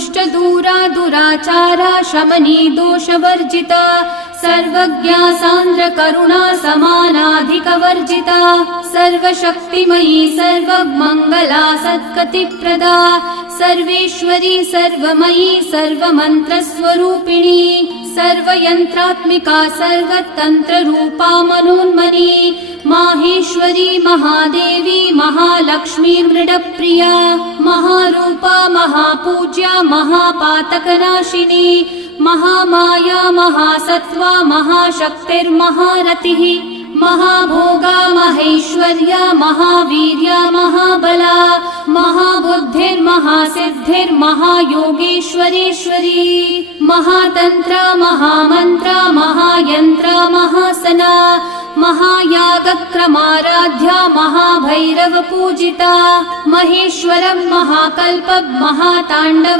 दुष्टदूरा दुराचारा शमनी दोषवर्जिता सर्वज्ञा सान्द्र करुणा समानाधिकवर्जिता सर्वशक्तिमयी सर्वमङ्गला सद्गतिप्रदा सर्वेश्वरी सर्वमयी सर्वमन्त्रस्वरूपिणी सर्वयन्त्रात्मिका सर्वतन्त्ररूपा मनोन्मनी माहेश्वरी महादेवी महालक्ष्मी मृडप्रिया महारूपा महापूज्या महापातकनाशिनी महामाया महासत्त्वा महाशक्तिर्महारतिः महाभोगा महेश्वर्या महावीर्या महाबला महाबुद्धिर्महासिद्धिर्महायोगेश्वरेश्वरी महातन्त्रा महामन्त्रा महायन्त्रा महासना महायागक्रमाराध्या महाभैरवपूजिता महेश्वरं महाकल्प महाताण्डव